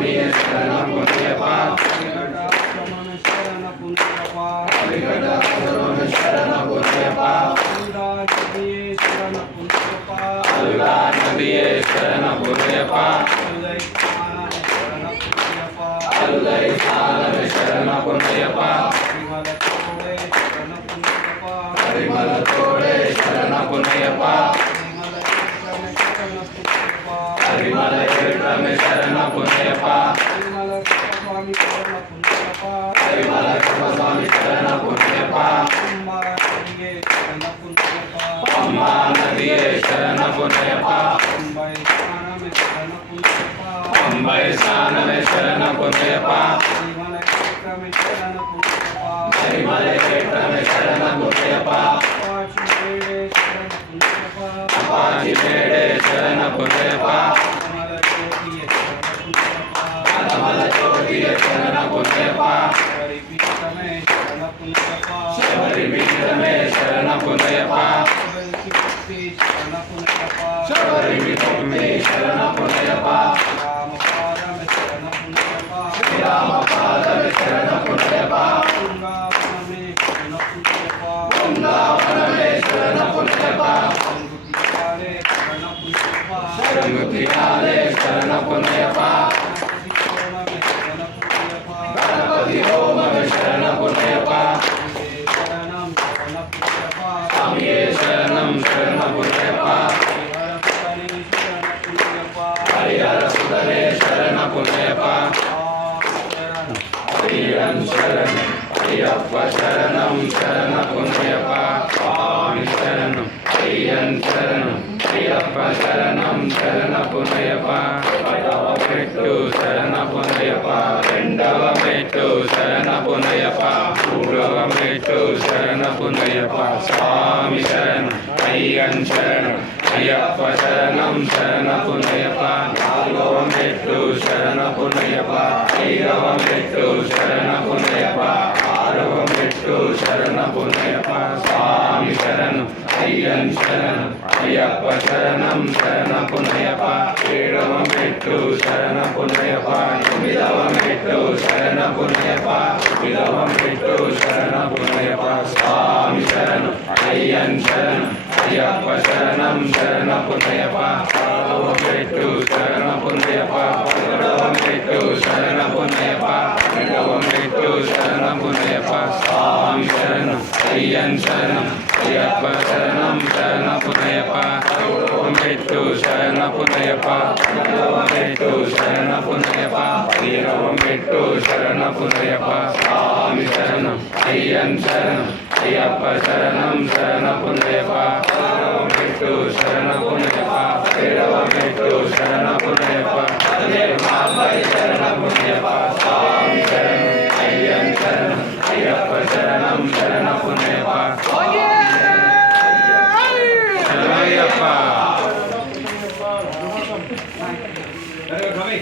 சுவாமியே சரணம் பொன்னையப்பா சரண புண்ணியப்பா சரண பொன்னையப்பா சரண புண்ணியப்பா அருளா நபியே சரண பொன்னையப்பா அருளை சாலமே சரண பொன்னையப்பா பரிமளத்தோடே சரண பொன்னையப்பா பரிமள ஏற்றமே சரண பொன்னையப்பா பரிமள சுவாமி சரண பொன்னையப்பா அம்மா நதியே சரண பொன்னையப்பா அம்பை சானமே சரண பொன்னையப்பா பரிமள ஏற்றமே சரண பொன்னையப்பா அப்பாச்சி மேடே சரண பொன்னையப்பா கமல ஜோதியே சரண பொன்னையப்பா சபரி பீடமே சரண பொன்னையப்பா சபரி விமுக்தி சரண பொன்னையப்பா ராமபாதமே சரண பொன்னையப்பா பிருந்தாவனமே சரண பொன்னையப்பா சரமுத்தியாலே சரண பொன்னையப்பா கணபதி ஓமமே சரண பொன்னையப்பா சாமியே சரணம் சரண பொன்னையப்பா ஹரிஹர சுதனே சரண பொன்னையப்பா ஹரியன் சரணம் ஐயப்ப சரணம் சரண பொன்னையப்பா சுவாமி சரணம் ஐயன் சரணம் ஐயப்ப சரணம் சரண பொன்னையப்பா మెట్టు శరణ పొందయప్ప రెండవ మెట్టు శరణ పొందయప్ప మూడవ మెట్టు శరణ పొందయప్ప స్వామి శరణం అయ్యన్ శరణం అయ్యప్ప శరణం శరణ పొందయప్ప నాలుగవ మెట్టు శరణ పొందయప్ప ఐదవ మెట్టు శరణ పొందయప్ప ఆరవ మెట్టు శరణ పొందయప్ప స్వామి శరణం అయ్యన్ శరణం అయ్యప్ప శరణం శరణ పొందయప్ప ఏడవ మెట్టు శరణ పొందయప్ప తొమ్మిదవ మెట్టు శరణ పొందయప్ప తొమ్మిదవ మెట్టు శరణ పొందయప్ప స్వామి శరణం అయ్యన్ శరణం అయ్యప్ప శరణం శరణ పొందయప్ప పదవ మెట్టు శరణ పొందయప్ప పదకొండవ మెట్టు శరణ పొందయప్ప పన్నెండవ మెట్టు శరణ పొందయప్ప స్వామి శరణం అయ్యన్ శరణం అయ్యప్ప శరణం శరణ పొందయప్ప పదమూడవ మెట్టు శరణ పొందయప్ప పన్నెండవ మెట్టు శరణ పొందయప్ప పదిహేనవ మెట్టు శరణ పొందయప్ప స్వామి శరణం అయ్యన్ శరణం అయ్యప్ప శరణం శరణ పొందయప్ప పదహారవ మెట్టు శరణ పొందయప్ప